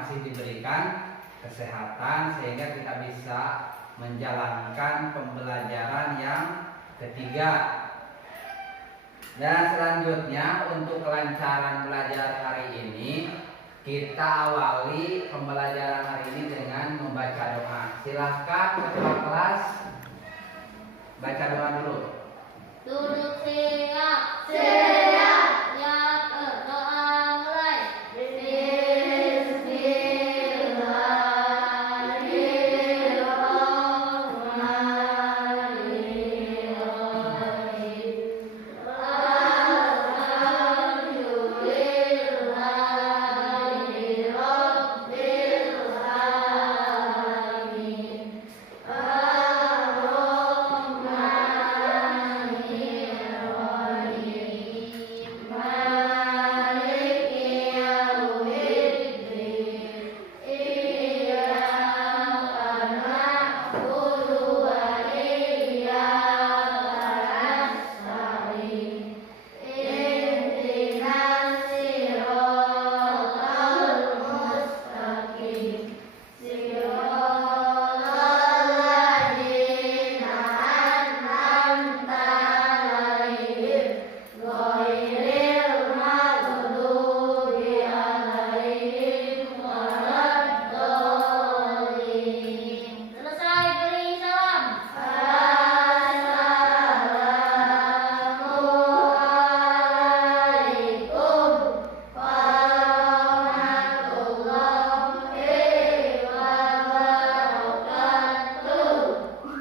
masih diberikan kesehatan sehingga kita bisa menjalankan pembelajaran yang ketiga. Dan selanjutnya untuk kelancaran belajar hari ini, kita awali pembelajaran hari ini dengan membaca doa. Silahkan ketua kelas baca doa dulu. Duduk siap. Siap. Siap. Doa mulai.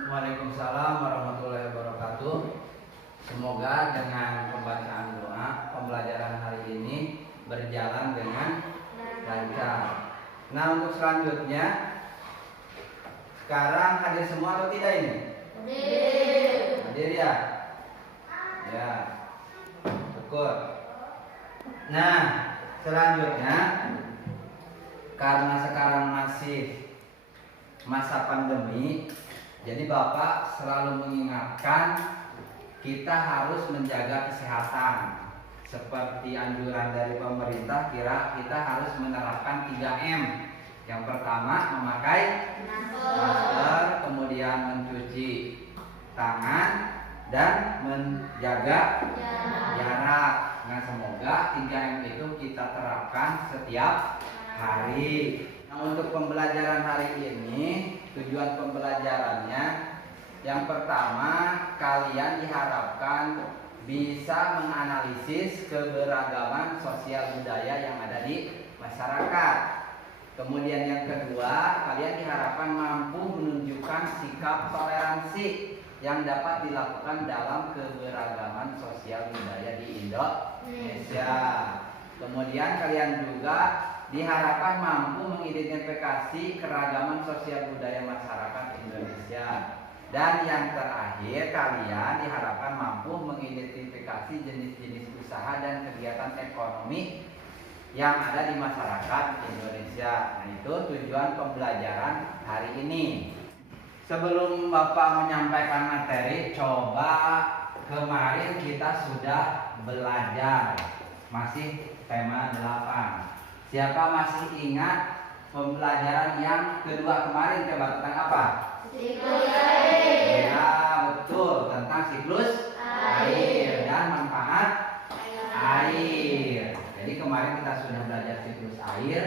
Waalaikumsalam warahmatullahi wabarakatuh. Semoga dengan pembacaan doa pembelajaran hari ini berjalan dengan lancar. Nah, untuk selanjutnya, sekarang hadir semua atau tidak ini? Hadir ya? Ya, syukur. Nah, selanjutnya, karena sekarang masih masa pandemi, jadi Bapak selalu mengingatkan kita harus menjaga kesehatan. Seperti anjuran dari pemerintah, kita harus menerapkan 3M. Yang pertama, memakai masker, kemudian mencuci tangan, dan menjaga jarak. Nah, semoga 3M itu kita terapkan setiap hari. Nah, untuk pembelajaran hari ini, tujuan pembelajarannya yang pertama, kalian diharapkan bisa menganalisis keberagaman sosial budaya yang ada di masyarakat. Kemudian yang kedua, kalian diharapkan mampu menunjukkan sikap toleransi yang dapat dilakukan dalam keberagaman sosial budaya di Indonesia. Kemudian kalian juga diharapkan mampu mengidentifikasi keragaman sosial budaya masyarakat Indonesia. Dan yang terakhir, kalian diharapkan mampu mengidentifikasi jenis-jenis usaha dan kegiatan ekonomi yang ada di masyarakat Indonesia. Nah, itu tujuan pembelajaran hari ini. Sebelum Bapak menyampaikan materi, coba kemarin kita sudah belajar masih tema 8. Siapa masih ingat pembelajaran yang kedua kemarin? Coba tentang apa? Siklus air. Ya, betul, tentang siklus air dan manfaat air. Jadi kemarin kita sudah belajar siklus air.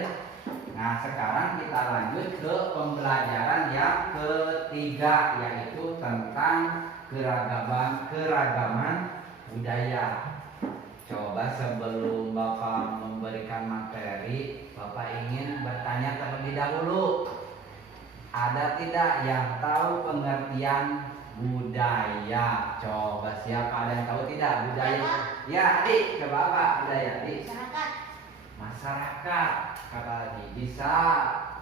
Nah, sekarang kita lanjut ke pembelajaran yang ketiga, yaitu tentang keragaman budaya. Coba sebelum Bapak memberikan materi, Bapak ingin bertanya terlebih dahulu. Ada tidak yang tahu pengertian budaya? Coba siapa ada yang tahu tidak budaya? Ya, adik, coba apa budaya, adik? Masyarakat. Kata lagi, bisa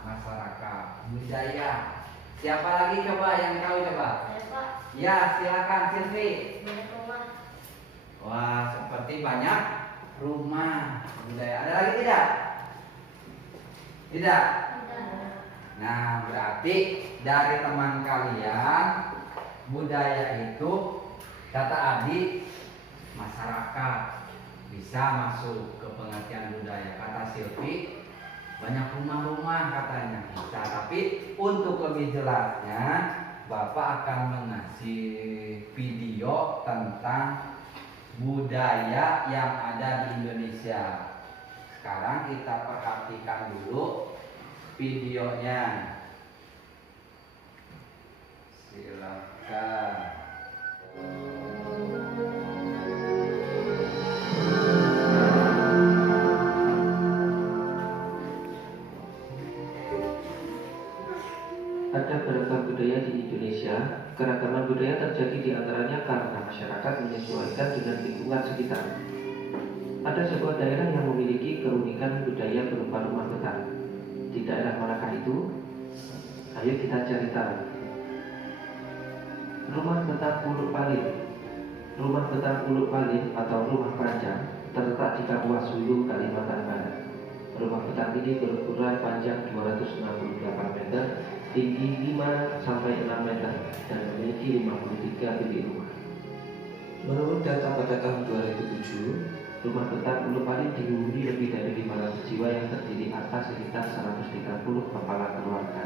masyarakat, budaya. Siapa lagi coba yang tahu coba? Ya, silakan Silvi. Wah, seperti banyak rumah budaya. Ada lagi tidak? Tidak. Nah, berarti dari teman kalian budaya itu kata Adi masyarakat bisa masuk ke pengertian budaya. Kata Silvi banyak rumah-rumah katanya. Nah, tapi untuk lebih jelasnya Bapak akan mengasih video tentang budaya yang ada di Indonesia. Sekarang kita perhatikan dulu videonya. Silakan. Ada beragam budaya di Indonesia. Keragaman budaya terjadi di antaranya karena masyarakat menyesuaikan dengan lingkungan sekitar. Ada sebuah daerah yang memiliki keunikan budaya berupa rumah betang. Di daerah manakah itu? Ayo kita cari tahu. Rumah betang Uluk Palin. Rumah betang Uluk Palin atau rumah panjang terletak di Kapuas Hulu, Kalimantan Barat. Rumah betang ini berukuran panjang 268 meter, tinggi 5 sampai 6 meter, dan memiliki 53 bilik rumah. Menurut data pada tahun 2007, rumah betang Uluk Palin dihuni lebih dari 500 jiwa yang terdiri atas sekitar 130 kepala keluarga.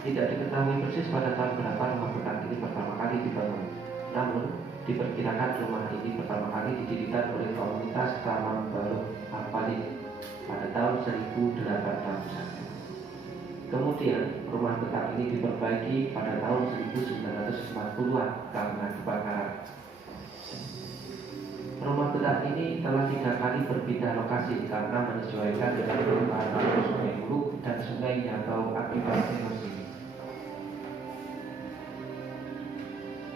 Tidak diketahui persis pada tahun berapa rumah betang ini pertama kali dibangun. Namun, diperkirakan rumah ini pertama kali didirikan oleh komunitas Taman Balong Palin pada tahun 1861. Kemudian, rumah betang ini diperbaiki pada tahun 1940-an karena kebakaran. Rumah betang ini telah 3 kali berpindah lokasi karena menyesuaikan dengan perubahan arus sungai Hulu dan sungai atau akibat erosi.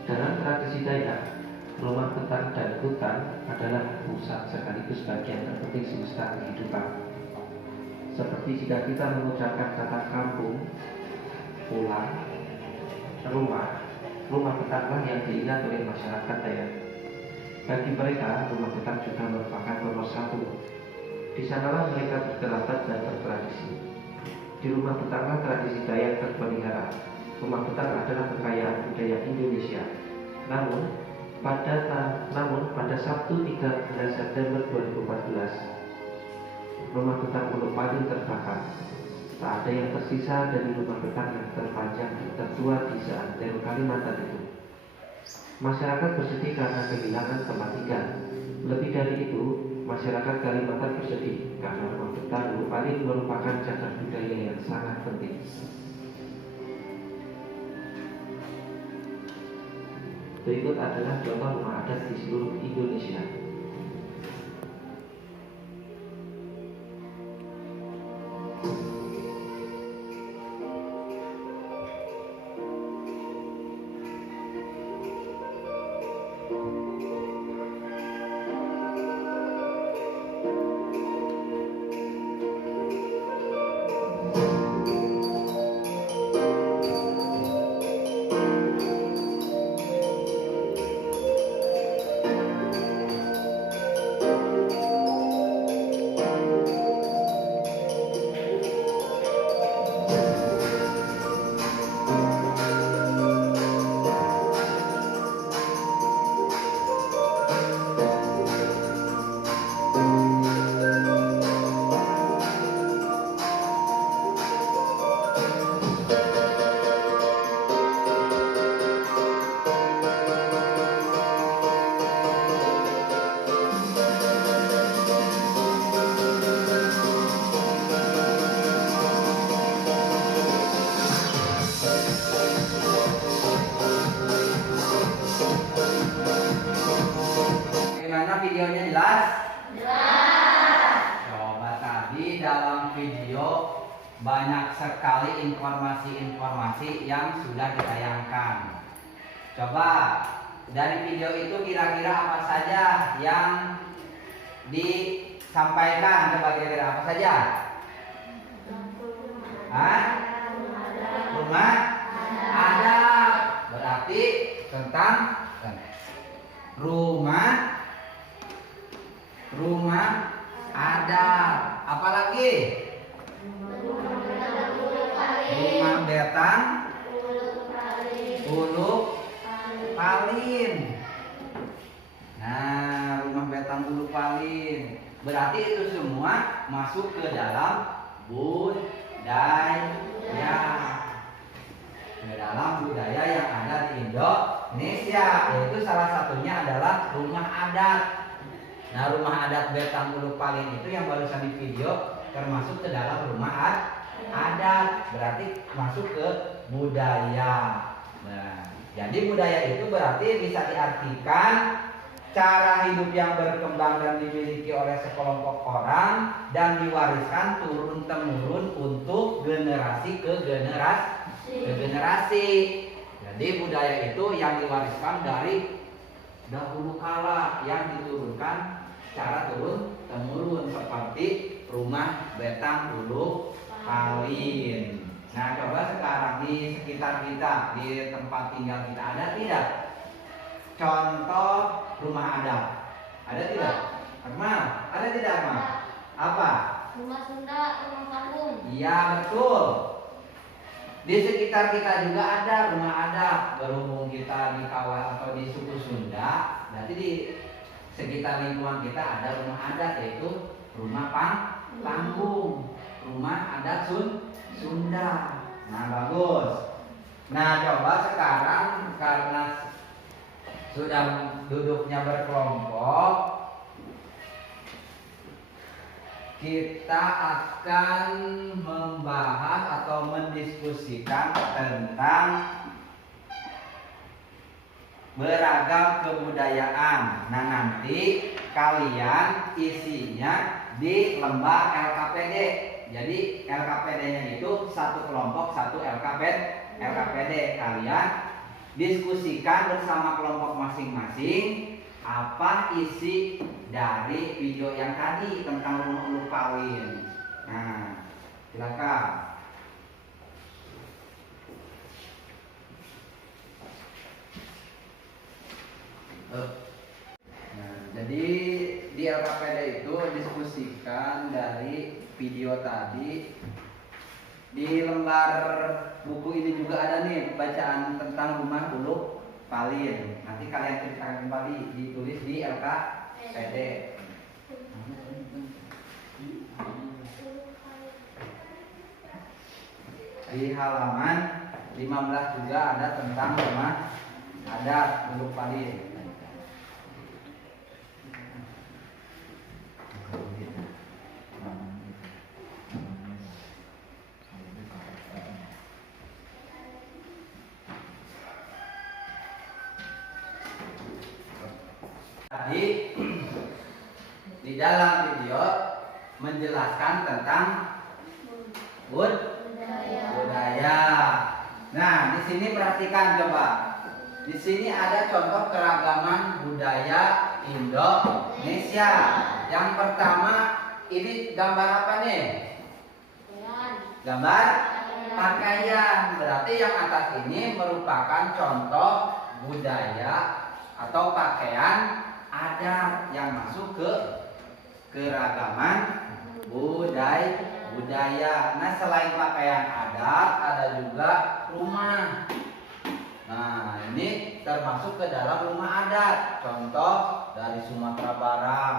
Dalam tradisi Dayak, rumah betang dan hutan adalah pusat sekaligus bagian terpenting semesta kehidupan. Seperti jika kita mengucapkan kata kampung, pulang, rumah betanglah yang diingat oleh masyarakat Dayak. Bagi mereka, rumah betang juga merupakan nomor 1. Di sanalah mereka berkerabat dan bertradisi. Di rumah betanglah tradisi Dayak terpelihara. Rumah betang adalah kekayaan budaya Indonesia. Namun pada Sabtu 13 September 2014, rumah betang Uluk Palin terbakar. Tak ada yang tersisa dari rumah betang yang terpanjang dan tertua di seantero Kalimantan itu. Masyarakat bersedih karena kehilangan tempat tinggal. Lebih dari itu, masyarakat Kalimantan bersedih karena rumah betang Uluk Palin merupakan cagar budaya yang sangat penting. Berikut adalah contoh rumah adat di seluruh Indonesia. Videonya jelas? Jelas. Coba tadi dalam video banyak sekali informasi-informasi yang sudah ditayangkan. Coba dari video itu kira-kira apa saja yang disampaikan? Coba kira-kira apa saja? Rumah adat. Berarti tentang rumah adat. Apalagi? Rumah betang Uluk Palin. Nah, rumah betang Uluk Palin. Berarti itu semua masuk ke dalam budaya. Ke dalam budaya yang ada di Indonesia, yaitu salah satunya adalah rumah adat. Nah, rumah adat Betang Uluk Palin itu yang barusan di video termasuk ke dalam rumah adat, berarti masuk ke budaya. Nah, jadi budaya itu berarti bisa diartikan cara hidup yang berkembang dan dimiliki oleh sekelompok orang dan diwariskan turun-temurun untuk generasi ke generasi. Jadi budaya itu yang diwariskan dari dahulu kala, yang diturunkan secara turun-temurun seperti rumah Betang Uluk Palin. Nah, coba sekarang di sekitar kita, di tempat tinggal kita, ada tidak contoh rumah adat? Ada tidak? Akmal, ada tidak Akmal? Apa? Rumah Sunda, rumah kampung. Iya, betul. Di sekitar kita juga ada rumah adat. Berhubung kita di kawasan atau di suku Sunda, berarti di sekitar lingkungan kita ada rumah adat, yaitu rumah panggung, rumah adat Sunda. Nah, bagus. Nah, coba sekarang karena sudah duduknya berkelompok, kita akan membahas atau mendiskusikan tentang beragam kebudayaan. Nah, nanti kalian isinya di lembar LKPD. Jadi LKPD-nya itu satu kelompok, satu LKPD. Kalian diskusikan bersama kelompok masing-masing apa isi dari video yang tadi tentang rumah Uluk Palin. Nah, silakan. Nah, jadi di LKPD itu diskusikan dari video tadi. Di lembar buku ini juga ada nih bacaan tentang rumah Uluk Palin. Nanti kalian ceritakan kembali, ditulis di LKPD. Di halaman 15 juga ada tentang rumah adat Uluk Palin. Tadi di dalam video menjelaskan tentang budaya. Nah, di sini perhatikan coba. Di sini ada contoh keragaman budaya Indonesia. Yang pertama, ini gambar apa nih? Gambar pakaian. Berarti yang atas ini merupakan contoh budaya atau pakaian adat yang masuk ke keragaman budaya. Nah, selain pakaian adat ada juga rumah. Nah, ini termasuk ke dalam rumah adat. Contoh dari Sumatera Barat,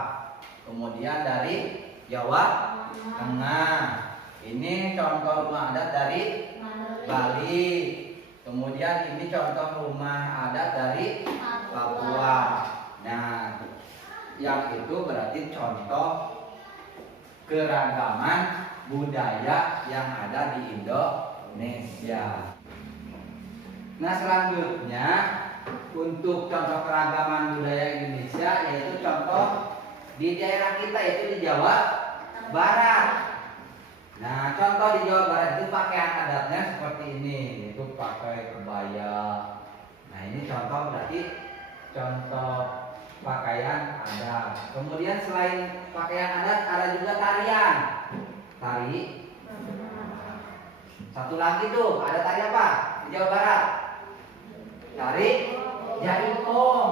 kemudian dari Jawa Tengah. Ini contoh rumah adat dari Bali. Kemudian ini contoh rumah adat dari Papua. Nah, yang itu berarti contoh keragaman budaya yang ada di Indonesia. Nah, selanjutnya untuk contoh keragaman budaya Indonesia yaitu contoh di daerah kita, yaitu di Jawa Barat. Nah, contoh di Jawa Barat itu pakaian adatnya seperti ini, yaitu pakai kebaya. Nah, ini contoh berarti contoh pakaian adat. Kemudian selain pakaian adat ada juga tarian. Tari. Satu lagi tuh, ada tari apa di Jawa Barat? Tari jaipong.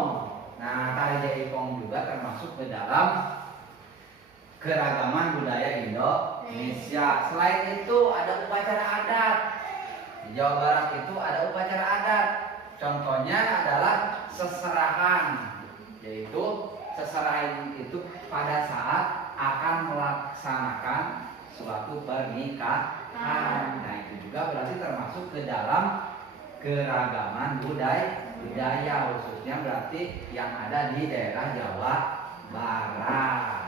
Nah, tari jaipong juga termasuk ke dalam keragaman budaya Indonesia. Selain itu ada upacara adat. Di Jawa Barat itu ada upacara adat. Contohnya adalah seserahan, yaitu seserahan itu pada saat akan melaksanakan suatu pernikahan. Nah itu juga berarti termasuk ke dalam keragaman budaya khususnya berarti yang ada di daerah Jawa Barat.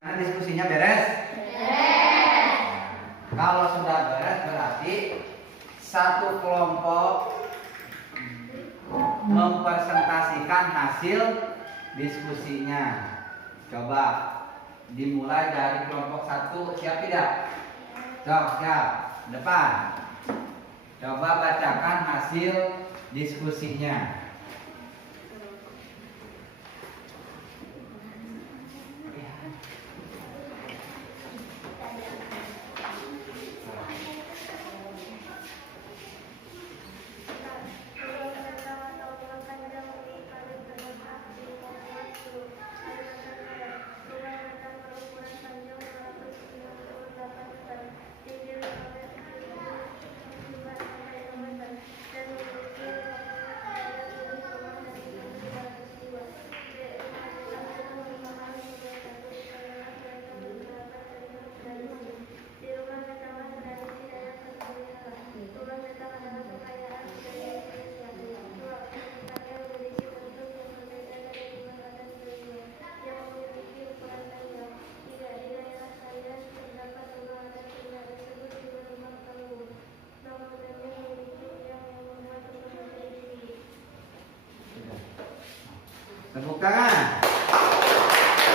Nah, diskusinya beres? Beres. Kalau sudah beres berarti satu kelompok mempresentasikan hasil diskusinya. Coba dimulai dari kelompok 1. Siap tidak? Siap. Depan. Coba bacakan hasil diskusinya. Tepuk tangan.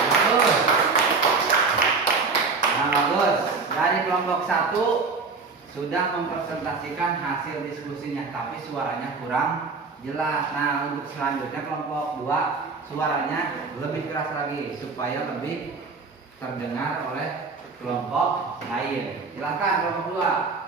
Bagus. Nah, bagus. Dari kelompok 1 sudah mempresentasikan hasil diskusinya, tapi suaranya kurang jelas. Nah, untuk selanjutnya kelompok 2 suaranya lebih keras lagi supaya lebih terdengar oleh kelompok lain. Silakan kelompok 2.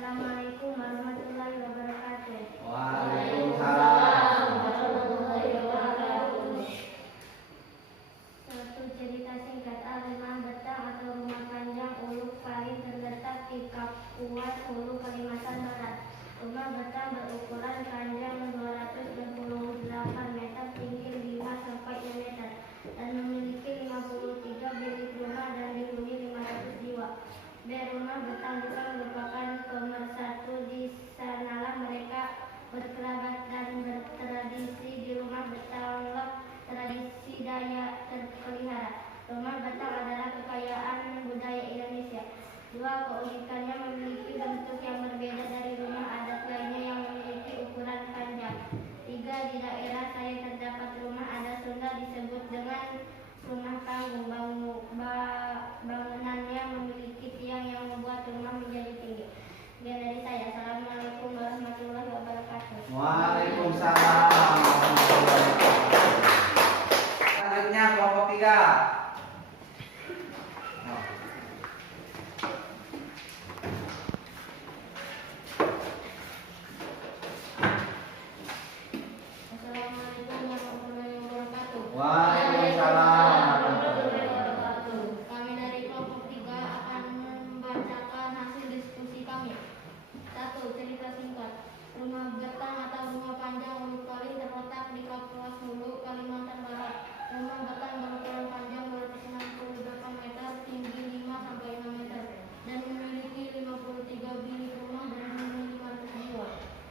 Assalamualaikum warahmatullahi wabarakatuh. Waalaikumsalam. warahmatullahi wabarakatuh. Suatu cerita singkat. Rumah Betang atau rumah panjang Uluk Pali terletak di Kapuas Hulu, Kalimantan Barat. Rumah Betang berukuran panjang 228 meter, tinggi 5 sampai 6 meter, dan memiliki 53 bilik rumah dan dihuni 500 jiwa. Rumah Betang juga merupakan pemersatu. Di sanalah mereka berkerabat dan bertradisi. Di rumah Betanglah tradisi daya terpelihara. Rumah Betang adalah kekayaan budaya Indonesia. 2. Keunikannya memiliki bentuk yang berbeda dari rumah adat lainnya yang memiliki ukuran panjang. 3. Di daerah saya terdapat rumah adat Sunda disebut dengan rumah panggung. Bangunannya memiliki tiang yang membuat rumah menjadi tinggi. Sekian dari saya. Assalamualaikum warahmatullahi wabarakatuh. Waalaikumsalam warahmatullahi wabarakatuh. Selanjutnya kelompok 3. Assalamualaikum warahmatullahi wabarakatuh. Waalaikumsalam warahmatullahi wabarakatuh. Kami dari kelompok 3 akan membacakan hasil diskusi kami. 1. Cerita singkat. Rumah Betang atau rumah panjang Uluk Pali terletak di Kapuas Hulu, Kalimantan Barat. Rumah Betang berukuran panjang 268 meter, tinggi 5 sampai 6 meter, dan memiliki 53 bilik rumah dan dihuni 500 jiwa.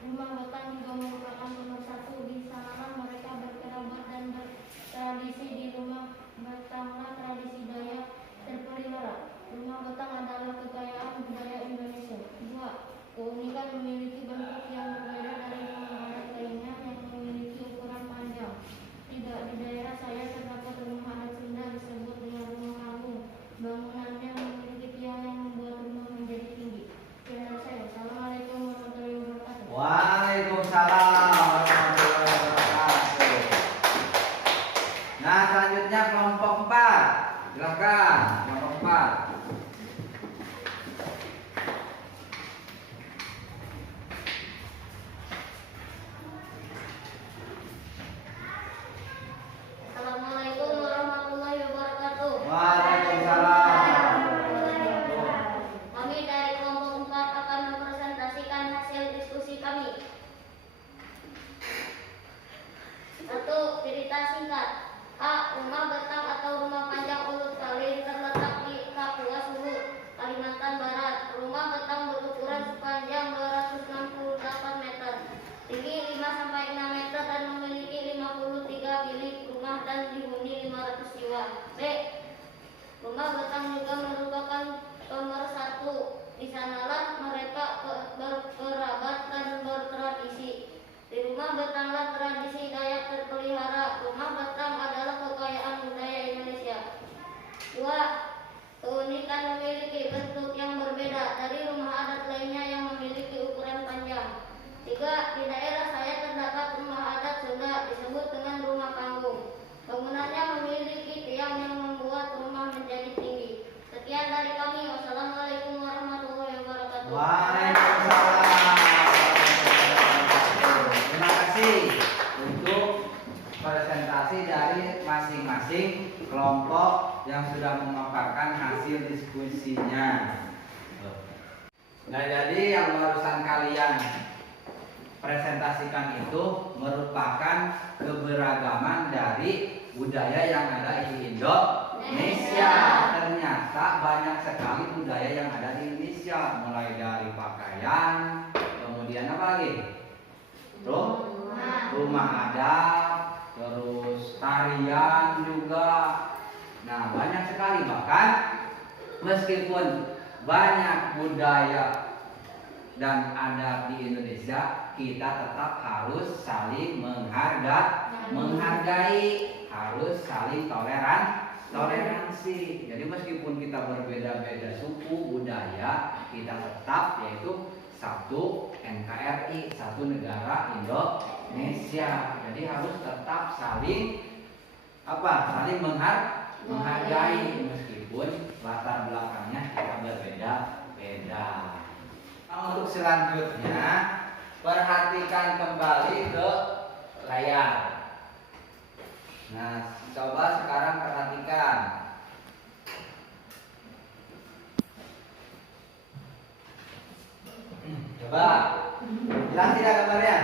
Rumah Betang juga merupakan pemersatu. Di sanalah mereka berkerabat dan bertradisi. Di rumah Betanglah tradisi daya terpelihara. Rumah Betang adalah kekayaan budaya Indonesia. 2. Keunikan memiliki bentuk yang berbeda dari rumah adat lainnya yang memiliki ukuran panjang. 3. Di daerah saya terdapat rumah adat Sunda disebut dengan rumah panggung. Bangunannya memiliki tiang yang membuat rumah menjadi tinggi. Sekian dari saya. Assalamualaikum warahmatullahi wabarakatuh. Waalaikumsalam warahmatullahi wabarakatuh. Nah, selanjutnya kelompok 4. Silakan kelompok 4. Assalamualaikum warahmatullahi wabarakatuh. Waalaikumsalam. Kami dari kelompok 4 akan mempresentasikan hasil Waalaikumsalam. Terima kasih untuk presentasi dari masing-masing kelompok yang sudah memaparkan hasil diskusinya. Nah, jadi yang barusan kalian presentasikan itu merupakan keberagaman dari budaya yang ada di Indonesia. Ternyata banyak sekali budaya yang ada di Indonesia, mulai dari pakaian, kemudian apa lagi? Rumah adat, terus tarian juga. Nah, banyak sekali, bahkan meskipun banyak budaya dan adat di Indonesia, kita tetap harus saling menghargai, harus saling toleransi. Jadi meskipun kita berbeda-beda suku, budaya, kita tetap yaitu satu NKRI, satu negara Indonesia. Jadi harus tetap saling menghargai meskipun latar belakangnya kita berbeda-beda. Nah, untuk selanjutnya perhatikan kembali ke layar. Nah, coba sekarang perhatikan. Coba jelas tidak gambarnya?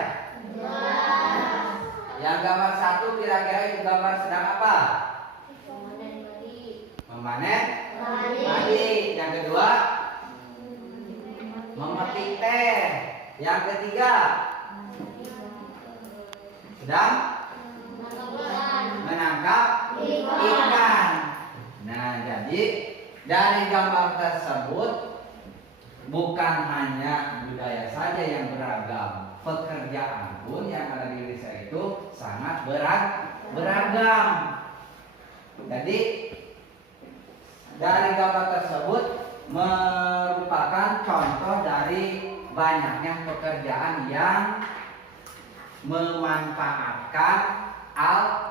Jelas. Yang gambar satu kira-kira itu gambar sedang apa? Memanen padi. Yang kedua memetik teh. Yang ketiga sedang menangkap ikan. Nah, jadi dari gambar tersebut bukan hanya budaya saja yang beragam, pekerjaan pun yang ada di Indonesia itu sangat beragam. Jadi dari gambar tersebut merupakan contoh dari banyaknya pekerjaan yang memanfaatkan alam.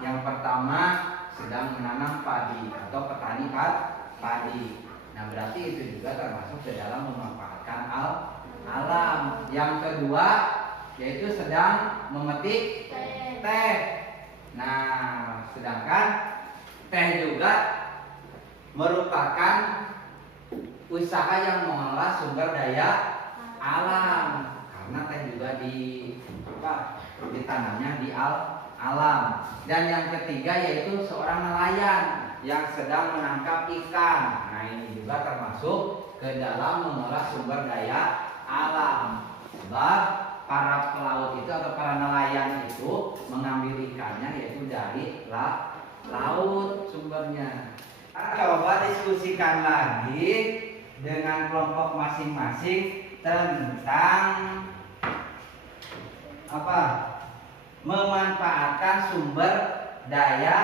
Yang pertama sedang menanam padi atau petani padi. Nah, berarti itu juga termasuk ke dalam memanfaatkan alam. Yang kedua yaitu sedang memetik teh. Nah, sedangkan teh juga merupakan usaha yang mengelola sumber daya alam, karena teh juga ditanamnya di alam. Dan yang ketiga yaitu seorang nelayan yang sedang menangkap ikan. Nah, ini juga termasuk ke dalam mengelola sumber daya alam. Sebab para pelaut itu atau para nelayan itu mengambil ikannya yaitu dari laut sumbernya. Coba diskusikan lagi dengan kelompok masing-masing tentang memanfaatkan sumber daya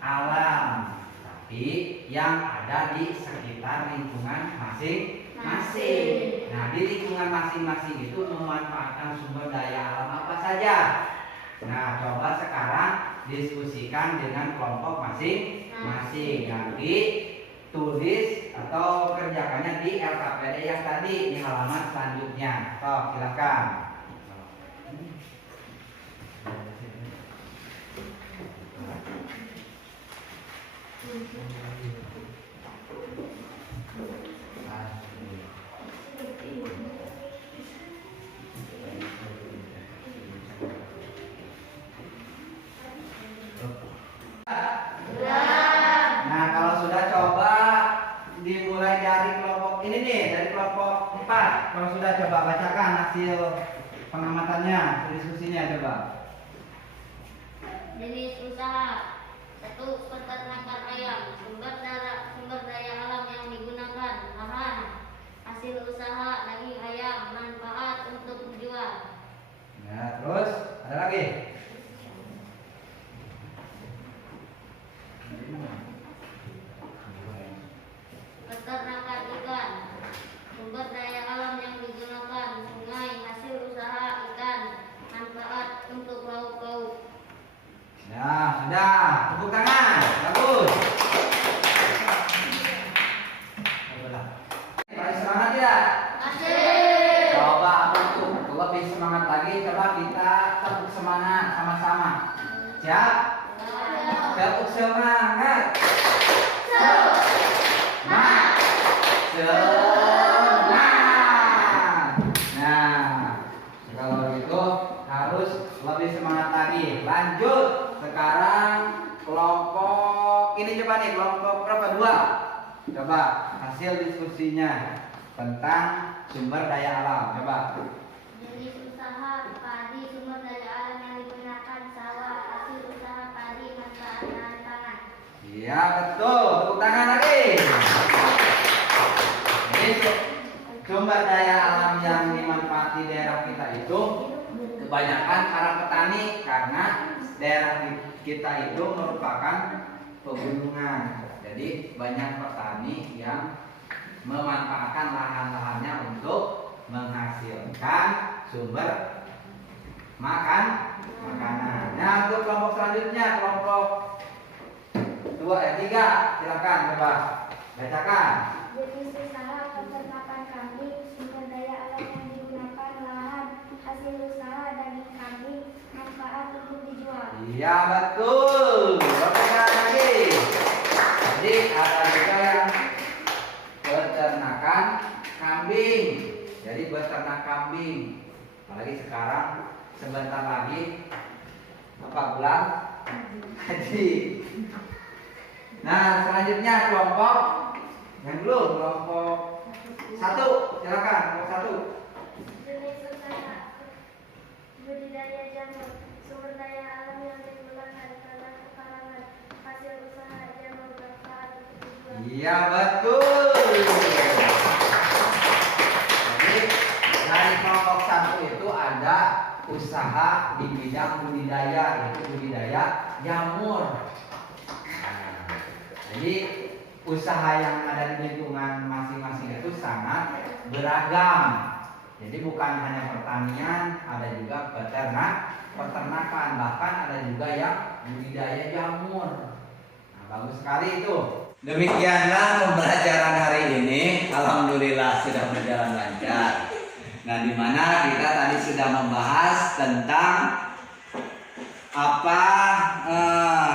alam, tapi yang ada di sekitar lingkungan masing-masing. Nah, di lingkungan masing-masing itu memanfaatkan sumber daya alam apa saja? Nah, coba sekarang diskusikan dengan kelompok masing-masing. Nanti tulis atau kerjakannya di LKPD yang tadi di halaman selanjutnya. Silakan. Nah, kalau sudah coba dimulai dari kelompok ini nih, dari kelompok 4. Kalau sudah coba bacakan hasil pengamatannya, diskusinya coba. Jenis usaha. 1. Peternakan ayam. Sumber daya alam yang digunakan: lahan. Hasil usaha daging ayam. Manfaat untuk dijual. Nah, terus ada lagi. Peternakan ikan. Sumber daya alam yang digunakan: sungai. Hasil usaha ikan. Manfaat untuk lauk-lauk. Nah, sudah. Tepuk tangan. Bagus. Siap? Tepuk semangat. Semangat. Nah, kalau gitu harus lebih semangat lagi. Lanjut. Sekarang kelompok ini coba nih, kelompok berapa? 2. Coba hasil diskusinya tentang sumber daya alam. Coba. Jenis usaha padi, sumber daya alam yang digunakan, sawah, hasil usaha padi, manfaat lahan pangan. Iya betul. Tepuk tangan lagi. Jadi sumber daya alam yang dimanfaati daerah kita itu kebanyakan para petani, karena daerah kita itu merupakan pegunungan. Jadi banyak petani yang memanfaatkan lahan-lahannya untuk menghasilkan sumber makanan. Nah, untuk kelompok selanjutnya, kelompok 3, silakan coba bacakan. Jenis usaha peternakan kambing, sumber daya alam yang digunakan, lahan, hasil usaha daging kambing, manfaat untuk dijual. Iya betul. Bacakan lagi. Jadi ada juga yang peternakan kambing. Jadi beternak kambing. Apalagi sekarang sebentar lagi apa bulan haji. Nah, selanjutnya kelompok yang dulu, kelompok 1, silakan kelompok 1. Jenis usaha budidaya jamur, sumber daya alam yang digunakan, karangan, hasil usaha jamur, manfaat untuk dijual. Iya betul. Jadi dari kelompok 1 itu ada usaha di bidang budidaya, yaitu budidaya jamur. Jadi usaha yang ada di lingkungan masing-masing itu sangat beragam. Jadi bukan hanya pertanian, ada juga peternakan, bahkan ada juga yang budidaya jamur. Nah, bagus sekali itu. Demikianlah pembelajaran hari ini. Alhamdulillah sudah berjalan lancar. Nah, di mana kita tadi sudah membahas tentang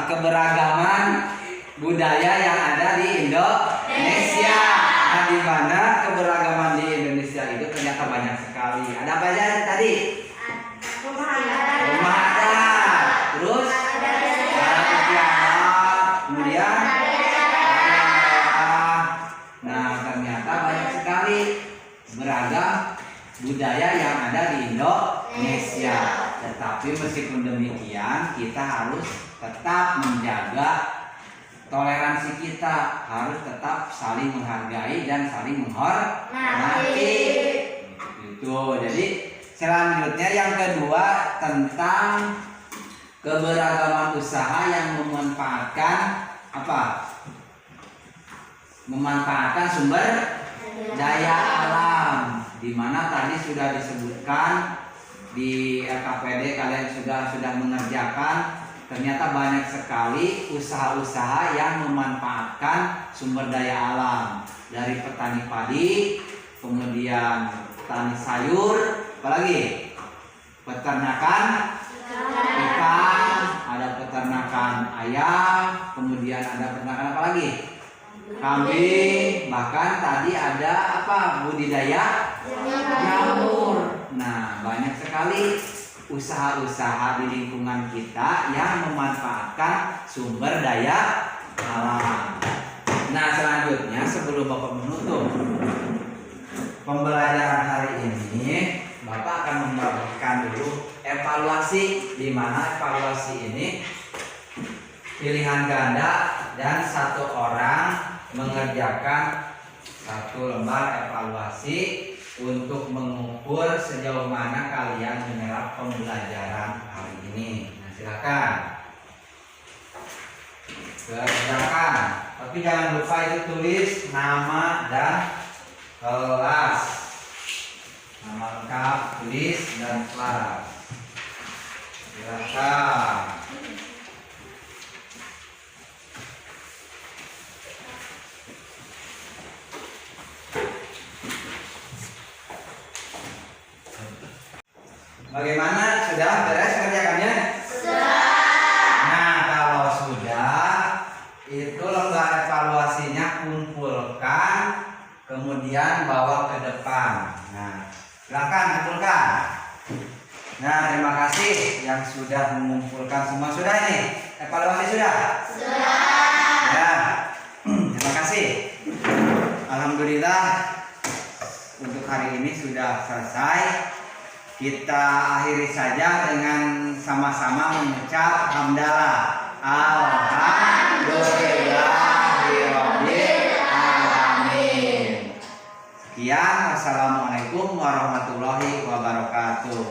keberagaman budaya yang ada di Indonesia. Nah, di mana keberagaman di Indonesia itu ternyata banyak sekali. Ada apa aja tadi? Rumah adat, terus kemudian nah, ternyata banyak sekali beragam budaya yang ada di Indonesia. Tetapi meskipun demikian, kita harus tetap menjaga toleransi kita, harus tetap saling menghargai dan saling menghormati. Itu. Jadi selanjutnya yang kedua tentang keberagaman usaha yang memanfaatkan memanfaatkan sumber daya alam, di mana tadi sudah disebutkan di RKPD, kalian sudah mengerjakan. Ternyata banyak sekali usaha-usaha yang memanfaatkan sumber daya alam, dari petani padi, kemudian petani sayur, apalagi peternakan ikan, ada peternakan ayam, kemudian ada peternakan apa lagi? Kambing, bahkan tadi ada budidaya jamur. Nah, banyak sekali usaha-usaha di lingkungan kita yang memanfaatkan sumber daya alam. Nah, selanjutnya sebelum Bapak menutup pembelajaran hari ini, Bapak akan membagikan dulu evaluasi, di mana evaluasi ini pilihan ganda dan 1 orang mengerjakan 1 lembar evaluasi untuk mengukur sejauh mana kalian menyerap pembelajaran hari ini. Nah, silakan kerjakan. Tapi jangan lupa itu tulis nama dan kelas. Nama lengkap tulis dan kelas. Silakan. Bagaimana? Sudah beres kerjaannya? Sudah. kemudian bawa ke depan. Nah, silakan kumpulkan. Nah, terima kasih yang sudah mengumpulkan semua. Sudah ini? Evaluasi sudah? Sudah. Ya, terima kasih. Alhamdulillah untuk hari ini sudah selesai. Kita akhiri saja dengan sama-sama mengucap hamdalah. Alhamdulillahirabbil alamin. Sekian, wassalamualaikum warahmatullahi wabarakatuh.